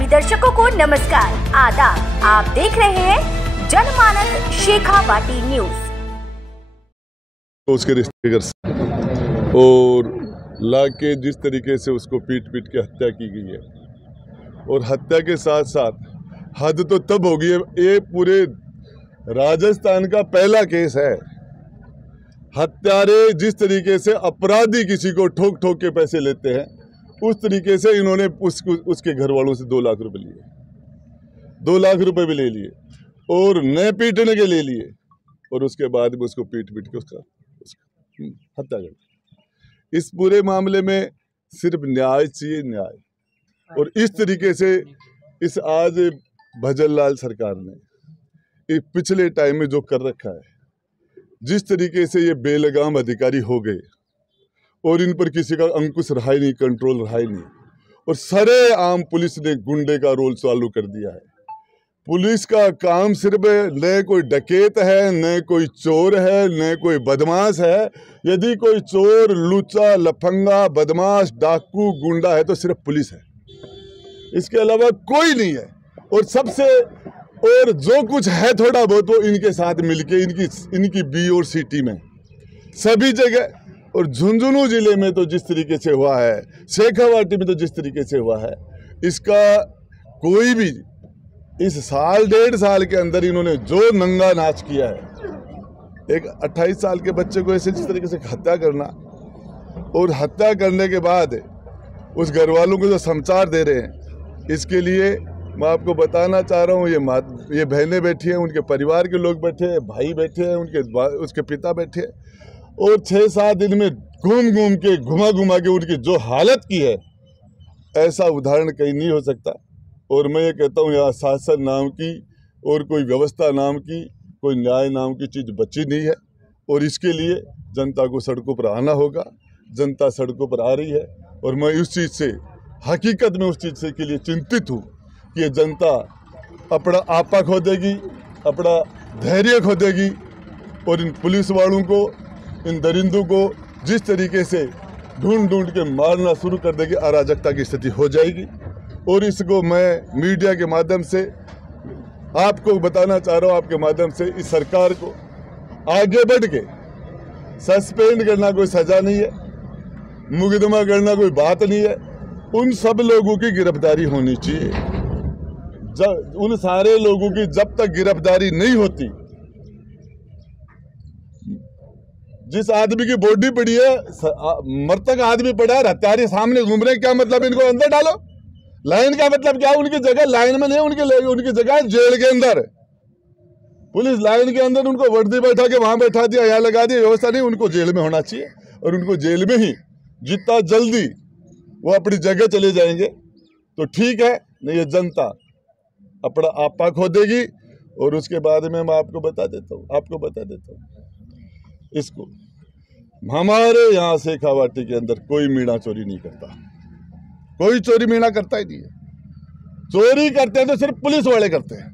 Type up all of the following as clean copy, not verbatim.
सभी दर्शकों को नमस्कार, आदाब। आप देख रहे हैं जनमानस शेखावाटी न्यूज। उसके रिश्ते और लाके जिस तरीके से उसको पीट के हत्या की गई है, और हत्या के साथ साथ हद तो तब हो गई है, ये पूरे राजस्थान का पहला केस है। हत्यारे जिस तरीके से अपराधी किसी को ठोक के पैसे लेते हैं, उस तरीके से इन्होंने उसके घर वालों से 2 लाख रुपए लिए, 2 लाख रुपए भी ले लिए और न पीटने के ले लिए, और उसके बाद भी उसको पीट के उसका हत्या कर। इस पूरे मामले में सिर्फ न्याय चाहिए, न्याय। और इस तरीके से इस आज भजन लाल सरकार ने पिछले टाइम में जो कर रखा है, जिस तरीके से ये बेलगाम अधिकारी हो गए और इन पर किसी का अंकुश रहा ही नहीं, कंट्रोल रहा ही नहीं, और सरे आम पुलिस ने गुंडे का रोल चालू कर दिया है। पुलिस का काम सिर्फ न कोई डकैत है, न कोई चोर है, न कोई बदमाश है। यदि कोई चोर, लुच्चा, लफंगा, बदमाश, डाकू, गुंडा है तो सिर्फ पुलिस है, इसके अलावा कोई नहीं है। और और जो कुछ है थोड़ा बहुत वो इनके साथ मिलके इनकी बी और सी टीम है सभी जगह। और झुंझुनू जिले में तो जिस तरीके से हुआ है, शेखावाटी में तो जिस तरीके से हुआ है, इसका कोई भी इस साल 1.5 साल के अंदर इन्होंने जो नंगा नाच किया है, एक 28 साल के बच्चे को ऐसे जिस तरीके से हत्या करना, और हत्या करने के बाद उस घर वालों को जो समाचार दे रहे हैं, इसके लिए मैं आपको बताना चाह रहा हूँ, ये बहनें बैठी हैं, उनके परिवार के लोग बैठे हैं, भाई बैठे हैं, उसके पिता बैठे हैं, और 6-7 दिन में घुमा के उनकी जो हालत की है, ऐसा उदाहरण कहीं नहीं हो सकता। और मैं ये कहता हूँ, यहाँ शासन नाम की और कोई व्यवस्था नाम की, कोई न्याय नाम की चीज़ बची नहीं है। और इसके लिए जनता को सड़कों पर आना होगा। जनता सड़कों पर आ रही है, और मैं उस चीज़ से, हकीकत में उस चीज़ से के लिए चिंतित हूँ कि ये जनता अपना आपा खो देगी, अपना धैर्य खो देगी, और इन पुलिस वालों को, इन दरिंदों को जिस तरीके से ढूंढ के मारना शुरू कर देगी, अराजकता की स्थिति हो जाएगी। और इसको मैं मीडिया के माध्यम से आपको बताना चाह रहा हूँ, आपके माध्यम से इस सरकार को आगे बढ़ के सस्पेंड करना कोई सजा नहीं है, मुकदमा करना कोई बात नहीं है। उन सब लोगों की गिरफ्तारी होनी चाहिए। उन सारे लोगों की जब तक गिरफ्तारी नहीं होती, जिस आदमी की बॉडी पड़ी है, मृतक आदमी पड़ा है, हत्यारे सामने घूम रहे, क्या मतलब इनको अंदर डालो? लाइन का मतलब क्या? उनकी जगह लाइन में नहीं, उनकी जगह जेल के अंदर। पुलिस लाइन के अंदर उनको वर्दी बैठा के वहां बैठा दिया, यहाँ लगा दिया, व्यवस्था नहीं। उनको जेल में होना चाहिए, और उनको जेल में ही जितना जल्दी वो अपनी जगह चले जाएंगे तो ठीक है, नहीं ये जनता अपना आपा खो देगी। और उसके बाद में मैं आपको बता देता हूँ इसको, हमारे यहाँ शेखावाटी के अंदर कोई मीणा चोरी नहीं करता, कोई चोरी मीणा करता ही नहीं है। चोरी करते हैं तो सिर्फ पुलिस वाले करते हैं,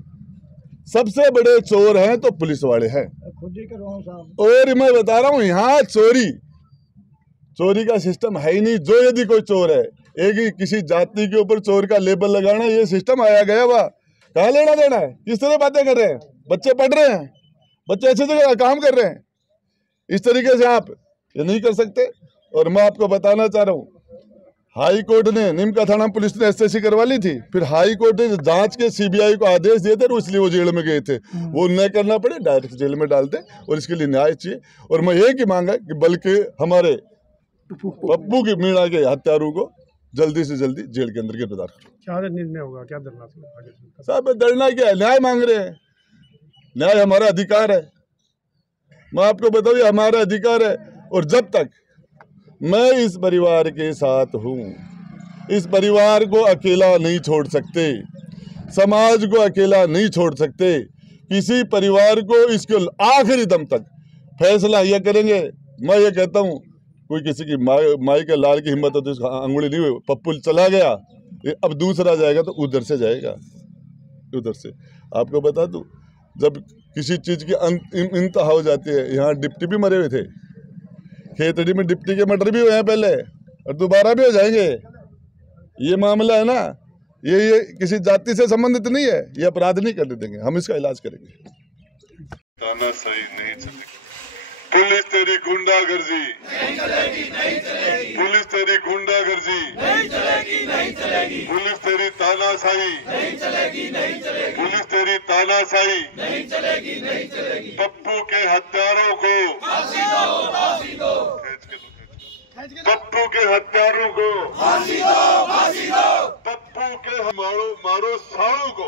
सबसे बड़े चोर हैं तो पुलिस वाले हैं। और मैं बता रहा हूँ, यहाँ चोरी का सिस्टम है ही नहीं। जो यदि कोई चोर है, एक ही किसी जाति के ऊपर चोर का लेबल लगाना, ये सिस्टम आया गया, वह कहाँ लेना देना है? किस तरह बातें कर रहे हैं? बच्चे पढ़ रहे हैं, बच्चे अच्छी जगह काम कर रहे हैं, इस तरीके से आप ये नहीं कर सकते। और मैं आपको बताना चाह रहा हूँ, हाई कोर्ट ने, निमका थाना पुलिस ने एसएससी करवा ली थी, फिर हाई कोर्ट ने जांच के सीबीआई को आदेश दिए थे, इसलिए वो जेल में गए थे। वो न करना पड़े, डायरेक्ट जेल में डाल दे, और इसके लिए न्याय चाहिए। और मैं एक ही मांगा कि बल्कि हमारे पप्पू की मीणा के हत्यारों को जल्दी से जल्दी जेल के अंदर गिरफ्तार करो। क्या निर्णय होगा? क्या धरना? साहब डरना क्या है? न्याय मांग रहे हैं, न्याय हमारा अधिकार है। मैं आपको बताऊँ, ये हमारा अधिकार है। और जब तक मैं इस परिवार के साथ हूँ, इस परिवार को अकेला नहीं छोड़ सकते, समाज को अकेला नहीं छोड़ सकते। किसी परिवार को इसके आखिरी दम तक फैसला यह करेंगे। मैं ये कहता हूँ, कोई किसी की माई के लाल की हिम्मत हो तो इसका अंगुली नहीं हुई, पप्पू चला गया, अब दूसरा जाएगा तो उधर से जाएगा, उधर से। आपको बता दूं, जब किसी चीज़ की इंतहा हो जाती है, यहाँ डिप्टी भी मरे हुए थे, खेतड़ी में डिप्टी के मर्डर भी हुए हैं पहले, और दोबारा भी हो जाएंगे। ये मामला है ना, ये किसी जाति से संबंधित नहीं है, ये अपराध नहीं करने देंगे, हम इसका इलाज करेंगे। तानाशाही नहीं चलेगी, पुलिस तेरी गुंडागर्दी नहीं चलेगी, नहीं चलेगी, पुलिस तेरी गुंडागर्दी नहीं चलेगी, नहीं चलेगी, पुलिस तेरी तानाशाही नहीं चलेगी, नहीं चलेगी, पुलिस तेरी तानाशाही नहीं चलेगी, नहीं चलेगी, पप्पू के हत्यारों को फांसी दो, फांसी दो, पप्पू के हत्यारों को फांसी दो, फांसी दो, पप्पू के मारो मारो सालों को,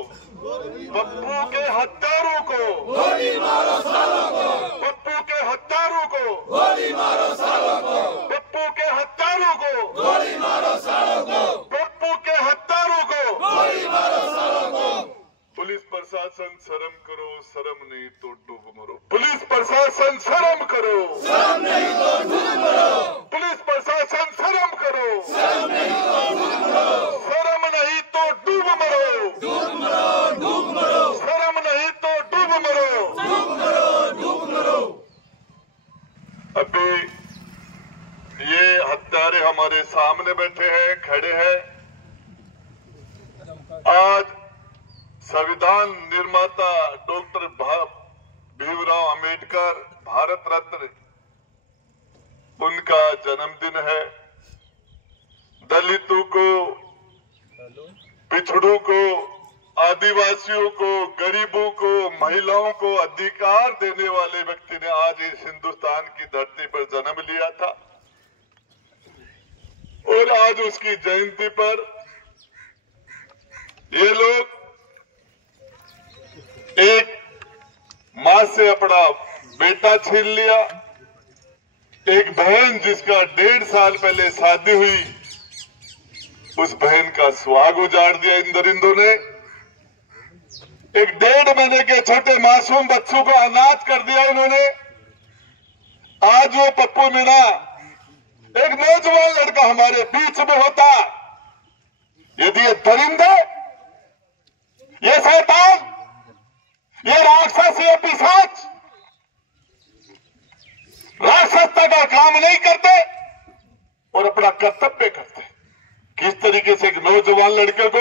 पप्पू के हत्यारों को गोली मारो सालों को, पप्पू के हत्यारों को गोली मारो सालों को, पप्पू के हत्यारों को गोली मारो सालों को, पप्पू के हत्यारों को गोली मारो सालों को। पुलिस प्रशासन शर्म करो, शर्म नहीं तो डूब मरो, पुलिस प्रशासन शर्म करो, शर्म नहीं तो डूब मरो, पुलिस प्रशासन शर्म करो, शर्म नहीं तो डूब मरो, शर्म नहीं तो डूब मरो, डूब मरो, डूब मरो, शर्म नहीं तो डूब मरो, डूब मरो, डूब मरो। अभी ये हत्यारे हमारे सामने बैठे हैं, खड़े हैं। आज संविधान निर्माता डॉक्टर भीमराव अंबेडकर भारत रत्न उनका जन्मदिन है। दलितों को, पिछड़ों को, आदिवासियों को, गरीबों को, महिलाओं को अधिकार देने वाले व्यक्ति ने आज इस हिंदुस्तान की धरती पर जन्म लिया था और आज उसकी जयंती पर ये लोग एक मां से अपना बेटा छीन लिया, एक बहन जिसका 1.5 साल पहले शादी हुई उस बहन का सुहाग उजाड़ दिया इन दरिंदों ने, एक 1.5 महीने के छोटे मासूम बच्चों को अनाथ कर दिया इन्होंने। आज वो पप्पू मीणा एक नौजवान लड़का हमारे बीच में होता, यदि ये दरिंदे, ये शैतान, ये राक्षस, ये पिशाच राक्षसता का काम नहीं करते और अपना कर्तव्य करते, किस तरीके से एक नौजवान लड़के को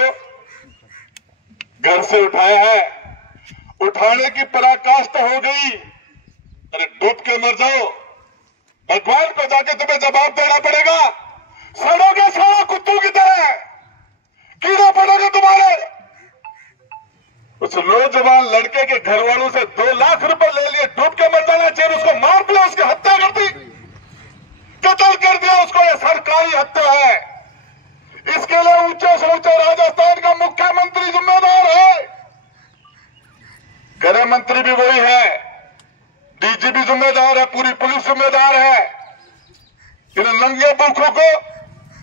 घर से उठाया है, उठाने की पराकाष्ठा हो गई। अरे डूब के मर जाओ, भगवान को जाके तुम्हें जवाब देना पड़ेगा। सड़ोगे सड़ो कुत्तों की तरह, कीड़ा पड़ोगे तुम्हारे। उस नौजवान लड़के के घर वालों से 2 लाख रुपए ले लिए, डूब के मर जाना चाहिए, उसको मार दिया, उसकी हत्या कर दी, कत्ल कर दिया उसको। यह सरकारी हत्या है, इसके लिए ऊंचे से ऊंचे राजस्थान का मुख्यमंत्री जिम्मेदार है, गृह मंत्री भी वही है, डीजीपी जिम्मेदार है, पूरी पुलिस जिम्मेदार है। इन नंगे भूखों को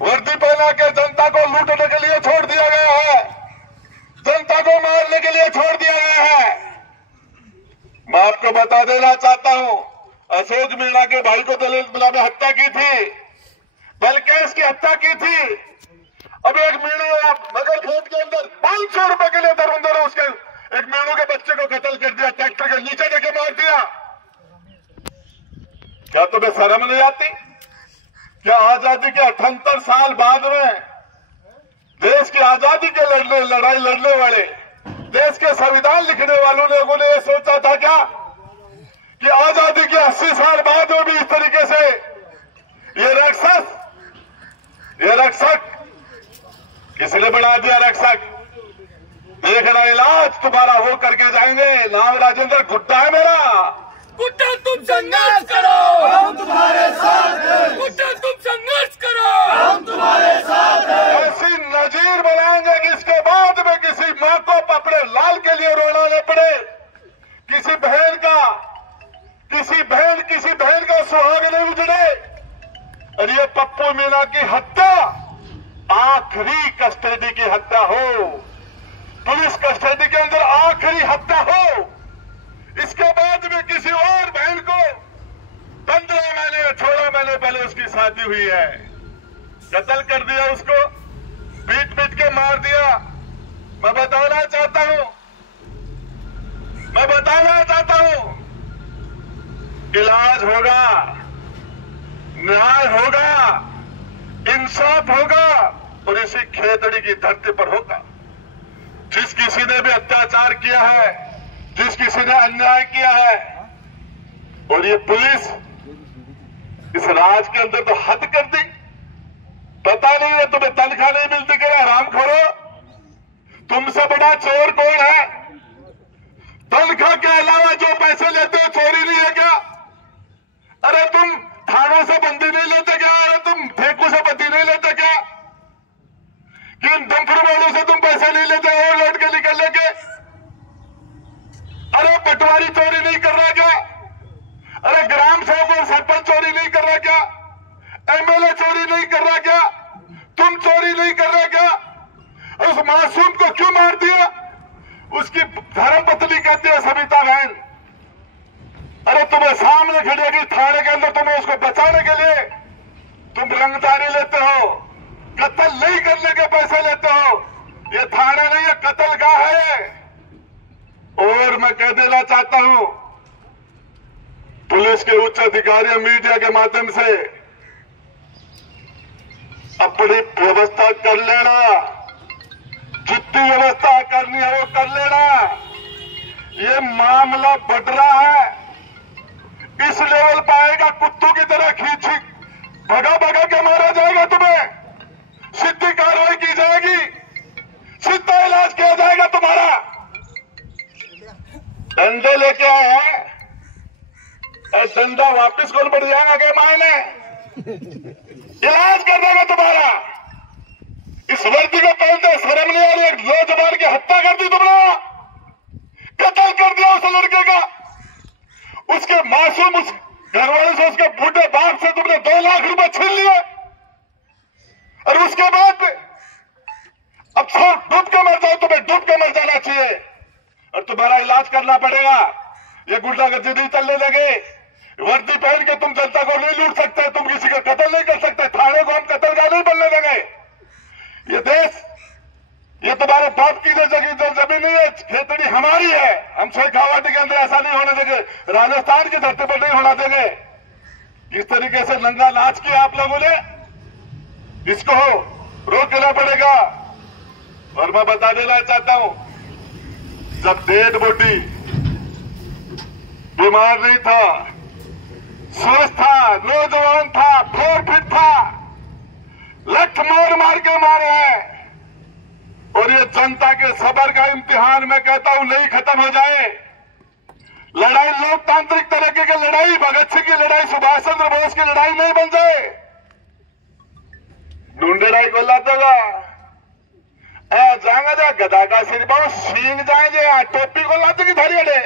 वर्दी पहना के जनता को लूटने के लिए छोड़ दिया गया है, जनता को मारने के लिए छोड़ दिया गया है। मैं आपको बता देना चाहता हूं, अशोक मीणा के भाई को दलित मिला में हत्या की थी, बलकेश की हत्या की थी। अब एक मीणा नगर खेत के अंदर 500 रुपए के लिए दरुंदर उसके एक मीणों के बच्चे को कत्ल कर दिया, ट्रैक्टर के नीचे देके मार दिया। क्या तुम्हें शर्म नहीं आती? क्या आजादी के 78 साल बाद में देश की आजादी के लड़ाई लड़ने वाले, देश के संविधान लिखने वालों लोगों ने यह सोचा था क्या कि आजादी के 80 साल बाद में भी इस तरीके से ये रक्षक किसने बना दिया रक्षक? देखना, इलाज तुम्हारा हो करके जाएंगे। नाम राजेंद्र गुड्डा है मेरा। गुड्डा तुम संघर्ष करो, हम तुम्हारे साथ हैं। गुड्डा तुम संघर्ष करो, हम तुम्हारे साथ हैं। ऐसी नजीर बनाएंगे कि इसके बाद में किसी माँ को अपने लाल के लिए रोना न पड़े, किसी बहन का सुहाग नहीं उजड़े। और ये पप्पू मीणा की हत्या आखिरी कस्टडी की हत्या हो, पुलिस कस्टडी के अंदर आखिरी हत्या हो। इसके बाद में किसी और बहन को 15 महीने या 16 महीने पहले उसकी शादी हुई है, कत्ल कर दिया, उसको पीट के मार दिया। मैं बताना चाहता हूं इलाज होगा, न्याय होगा, इंसाफ होगा और इसी खेतड़ी की धरती पर होगा। जिस किसी ने भी अत्याचार किया है, जिस किसी ने अन्याय किया है, और ये पुलिस इस राज के अंदर तो हद कर दी। पता नहीं है तुम्हें तनख्वाह नहीं मिलती क्या हरामखोरो? तुमसे बड़ा चोर कौन है? तनख्वाह के अलावा जो पैसे लेते हो चोरी नहीं है क्या? अरे तुम थानों से बंदी नहीं लेते क्या? अरे तुम ठेकों से बंदी नहीं लेते क्या? कि इन डंपर वालों से तुम पैसे नहीं लेते हो लौट के निकलने के? अरे पटवारी चोरी नहीं कर रहा क्या? अरे ग्राम सेवक और सरपंच चोरी नहीं कर रहा क्या? एमएलए चोरी नहीं कर रहा क्या? तुम चोरी नहीं कर रहे क्या? उस मासूम को क्यों मार दिया? उसकी धर्मपत्नी कहती है सविता बहन। अरे तुम्हें सामने खड़ी होगी थाने के अंदर, तुम्हें उसको बचाने के लिए तुम रंगदारी लेते हो, कत्ल नहीं करने के पैसे लेते हो। ये थाना नहीं है, कत्ल गाह है। और मैं कह देना चाहता हूं पुलिस के उच्च अधिकारी मीडिया के माध्यम से अपनी व्यवस्था कर लेना, जितनी व्यवस्था करनी है वो कर लेना। ये मामला बढ़ रहा है, इस लेवल पर आएगा कुत्तों की तरह खींच भगा भगा के मारा जाएगा, तुम्हें सीधी कार्रवाई की जाएगी, सीधा इलाज किया जाएगा तुम्हारा। डंडे लेके आए हैं, डंडा वापिस कौन बढ़ जाएगा क्या मायने? इलाज कर देगा तुम्हारा। इस वर्दी को पहनते शर्म नहीं आ रही? एक नौजवान की हत्या कर दी तुमने, कत्ल कर दिया उस लड़के का, उसके मासूम उस घरवाले से, उसके बूढ़े बाप से तुमने 2 लाख रुपए छीन लिए। और उसके बाद अब सब डूब के मर जाओ, तुम्हें डूब के मर जाना चाहिए और तुम्हारा इलाज करना पड़ेगा। ये गुंडागर्दी नहीं चलने लगे। वर्दी पहन के तुम जनता को नहीं लूट सकते, तुम किसी का कत्ल नहीं कर सकते, थाने को हम कत्ल का नहीं बनने लगे। ये देश, ये तुम्हारे बाप की जो जमीन नहीं है, खेतड़ी हमारी है। हम शेखावाटी के अंदर ऐसा नहीं होने देंगे, राजस्थान की धरती पर नहीं होना देंगे। इस तरीके से नंगा नाच किया आप लोगों ने, इसको रोक लेना पड़ेगा। और मैं बता देना चाहता हूं, जब डेड बॉडी बीमार नहीं था, स्वस्थ था, नौजवान था, 4 फीट था, लठ मार के मारे हैं। और ये जनता के सब्र का इम्तिहान मैं कहता हूं नहीं खत्म हो जाए। लड़ाई लोकतांत्रिक तरीके की लड़ाई, भगत सिंह की लड़ाई, सुभाष चंद्र बोस की लड़ाई नहीं बन जाए। ढूंढेराई को ला देगा जाएंगे जा गदा का सिर बहुत सींग जाएंगे, टोपी को ला देगी धारी अड़े।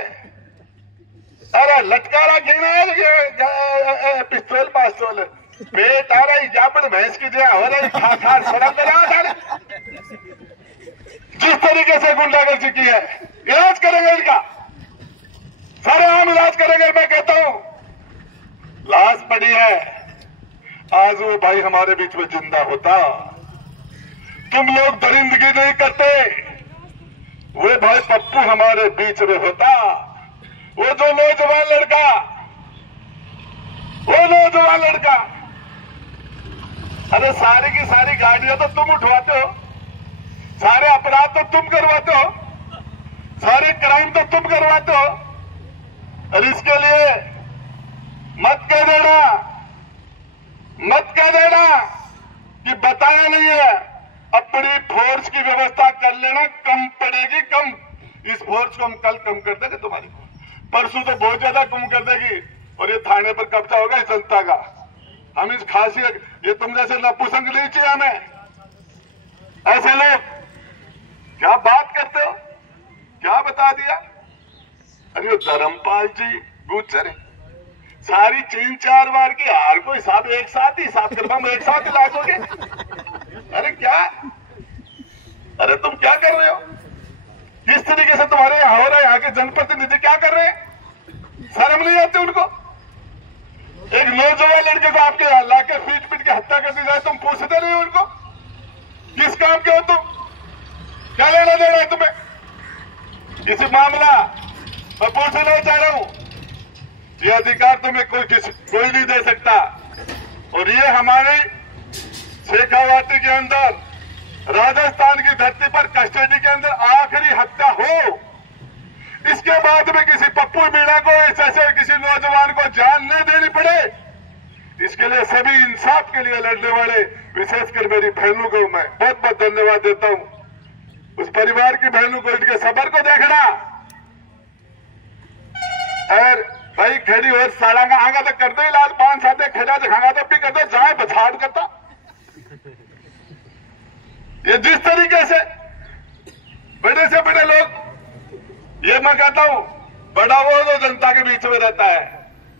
अरे लटकारा घेना है, पिस्तौल पास्तौल पेट आ रही जा पर भैंस की जो हो रही खा सड़क कर। जिस तरीके से गुंडागर्दी की है, इलाज करेंगे इनका, सारे आम इलाज करेंगे। मैं कहता हूं लाश पड़ी है, आज वो भाई हमारे बीच में जिंदा होता। तुम लोग दरिंदगी नहीं करते, वो भाई पप्पू हमारे बीच में होता। वो जो नौजवान लड़का, अरे सारी की सारी गाड़ियां तो तुम उठवाते हो, सारे अपराध तो तुम करवाते हो, सारे क्राइम तो तुम करवाते हो। और इसके लिए मत कह देना कि बताया नहीं है। अपनी फोर्स की व्यवस्था कर लेना, कम पड़ेगी, कम। इस फोर्स को हम कल कम कर देंगे, तुम्हारी परसों तो बहुत ज्यादा कम कर देगी। और ये थाने पर कब्जा होगा इस जनता का। हम इस खासियत, ये तुम जैसे नपुंसक नहीं चाहिए हमें। ऐसे लोग क्या बात करते हो, क्या बता दिया? अरे धर्मपाल जी गुजर सारी 3-4 बार की हार को हिसाब एक साथ करवा, एक साथ इलाज हो गए। अरे क्या, अरे तुम क्या कर रहे हो? किस तरीके से तुम्हारे यहाँ हो रहा है? यहाँ के जनप्रतिनिधि क्या कर रहे हैं? शर्म नहीं आती उनको? एक नौजवान लड़के को आपके यहाँ लाके पीट के हत्या कर दी जाए, तुम पूछते नहीं उनको किस काम के हो तुम? क्या लेना देना है तुम्हें? इसी मामला मैं पूछना चाह रहा हूं, ये अधिकार तुम्हें कोई नहीं दे सकता। और ये हमारे शेखावाटी के अंदर, राजस्थान की धरती पर कस्टडी के अंदर आखिरी हत्या हो, इसके बाद में किसी पप्पू मीणा को ऐसे किसी नौजवान को जान नहीं देनी पड़े, इसके लिए सभी इंसाफ के लिए लड़ने वाले विशेषकर मेरी बहनों को मैं बहुत बहुत धन्यवाद देता हूं। उस परिवार की बहनों को इनके सबर को देखना और भाई खेड़ी और सालांगा आगा तक कर दो इलाज 5 साल खेड़ा दिखागा तब भी कर दो, जाए बछाड़ करता। ये जिस तरीके से बड़े से बड़े लोग, ये मैं कहता हूं बड़ा वो जो जनता के बीच में रहता है,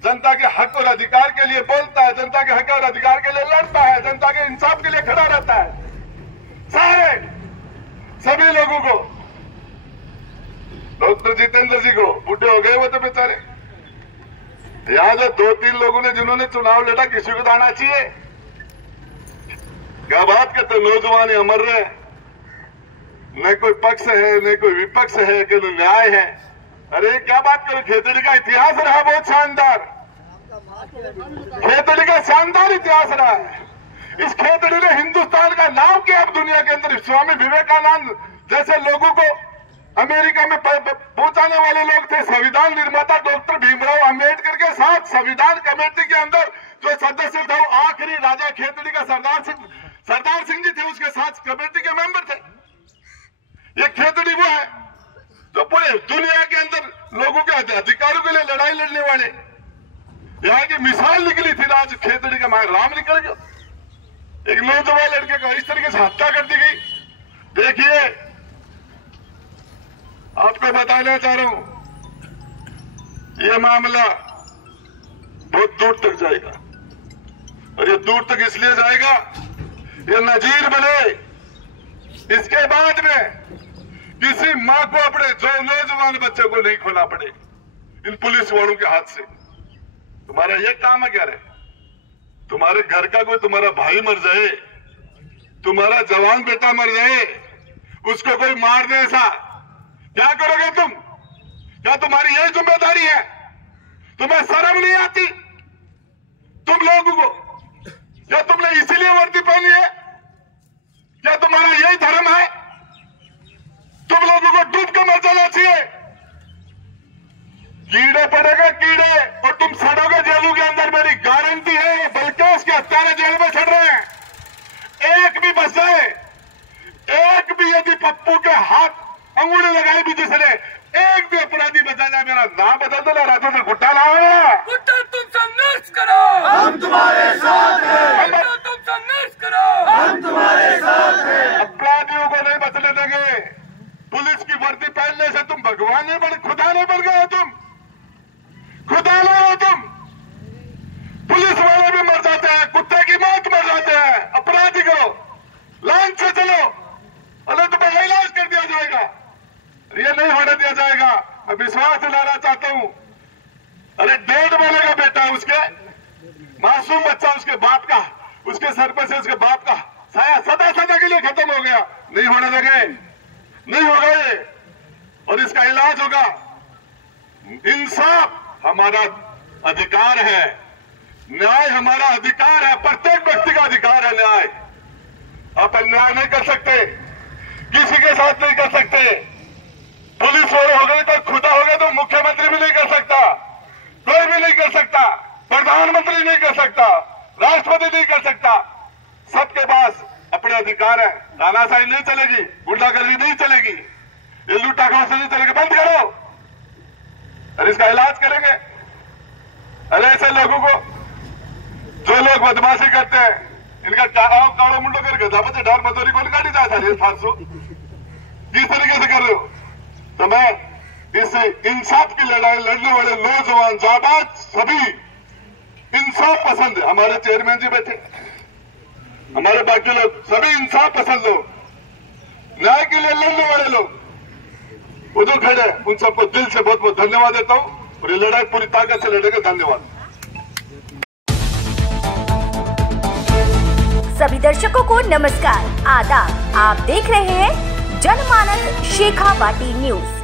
जनता के हक और अधिकार के लिए बोलता है, जनता के हक और अधिकार के लिए लड़ता है, जनता के इंसाफ के लिए खड़ा रहता है, सारे सभी लोगों को, डॉक्टर जितेंद्र जी को, बूढ़े हो गए वो तो बेचारे, यहां जो 2-3 लोगों ने जिन्होंने चुनाव लड़ा, किसी को आना चाहिए? क्या बात करते, नौजवान अमर रहे, न कोई पक्ष है न कोई विपक्ष है कि न्याय है। अरे क्या बात करो, खेतड़ी का इतिहास रहा बहुत शानदार, खेतड़ी का शानदार इतिहास रहा है। इस खेतड़ी ने हिंदुस्तान का नाम किया अब दुनिया के अंदर। स्वामी विवेकानंद जैसे लोगों को अमेरिका में पहुंचाने वाले लोग थे। संविधान निर्माता डॉक्टर भीमराव अंबेडकर के साथ संविधान कमेटी के अंदर जो सदस्य थे वो आखिरी राजा खेतड़ी का सरदार सिंह जी थे, उसके साथ कमेटी के मेंबर थे। ये खेतड़ी वो है जो पूरे दुनिया के अंदर लोगों के अधिकारों के लिए लड़ाई लड़ने वाले, यहाँ की मिसाल निकली थी। आज खेतड़ी का मार राम निकल गया, एक नौजवान लड़के का इस तरीके से हत्या कर दी गई। देखिए आपको बताना चाह रहा हूं, ये मामला बहुत दूर तक जाएगा और ये दूर तक इसलिए जाएगा, ये नजीर बने। इसके बाद में किसी मां को अपने जो नौजवान बच्चे को नहीं खोना पड़े इन पुलिस वालों के हाथ से। तुम्हारा ये काम है क्या रे? तुम्हारे घर का कोई तुम्हारा भाई मर जाए, तुम्हारा जवान बेटा मर जाए, उसको कोई मार दे, ऐसा क्या करोगे तुम? क्या तुम्हारी यही जिम्मेदारी है? तुम्हें शर्म नहीं आती तुम लोगों को? क्या तुमने इसीलिए वर्दी पहनी है? क्या तुम्हारा यही धर्म है? तुम लोगों को डूब के मर जाना चाहिए। कीड़े पड़ेगा कीड़े और तुम सड़ोगे जेलों के अंदर, मेरी गारंटी है। बल्कि उसके हत्यारे जेल में चढ़ रहे हैं। एक भी बच जाए, एक भी यदि पप्पू के हाथ अंगूठे लगाए भी जिसने एक भी अपराधी बचा जाए, मेरा नाम बदल दो, रातों से गुट्टा लाओ। गुट्टा तुम संघर्ष करो, हम तुम्हारे साथ हैं। गुट्टा तुम संघर्ष करो, हम तुम्हारे साथ हैं। अपराधियों को नहीं बचने देंगे। पुलिस की वर्दी पहनने से तुम भगवान नहीं बन, खुदा नहीं बन गए हो तुम, खुदा नहीं हो तुम। पुलिस वाले भी मर जाते हैं, कुत्ते की मौत मर जाते हैं। अपराधी को लाइन से चलो, अरे तुम्हें इलाज कर दिया जाएगा, ये नहीं होने दिया जाएगा। मैं विश्वास दिलाना चाहता हूं। अरे 1.5 महीने का बेटा है, उसके मासूम बच्चा, उसके बाप का, उसके सर पर से उसके बाप का साया सदा सदा के लिए खत्म हो गया। नहीं होने देंगे, नहीं होगा ये, और इसका इलाज होगा। इंसाफ हमारा अधिकार है, न्याय हमारा अधिकार है, प्रत्येक व्यक्ति का अधिकार है न्याय। आप अन्याय नहीं कर सकते, किसी के साथ नहीं कर सकते। पुलिस वाले हो गए तो खुदा हो गए तो मुख्यमंत्री भी नहीं कर सकता, कोई भी नहीं कर सकता, प्रधानमंत्री नहीं कर सकता, राष्ट्रपति नहीं कर सकता। सबके पास अपने अधिकार है। तानाशाही नहीं चलेगी, गुंडागर्दी नहीं चलेगी, ये लूटा खाओ से नहीं चलेगी। बंद करो और इसका इलाज करेंगे। अरे ऐसे लोगों को जो लोग बदमाशी करते हैं, इनका काड़ो मुंडो कर गधा बच्चे ढार मजदूरी को निकाली जा रही है 700 किस तरीके से कर रहे हो? तो मैं इस इंसाफ की लड़ाई लड़ने वाले नौजवान जाबाज सभी इंसाफ पसंद है। हमारे चेयरमैन जी बैठे, हमारे बाकी लोग सभी इंसाफ पसंद लोग, न्याय के लिए लड़ने वाले लोग उधर खड़े, उन सबको दिल से बहुत बहुत धन्यवाद देता हूं और ये लड़ाई पूरी ताकत से लड़ेगा। धन्यवाद। सभी दर्शकों को नमस्कार, आदाब। आप देख रहे हैं जनमानस शेखावाटी न्यूज।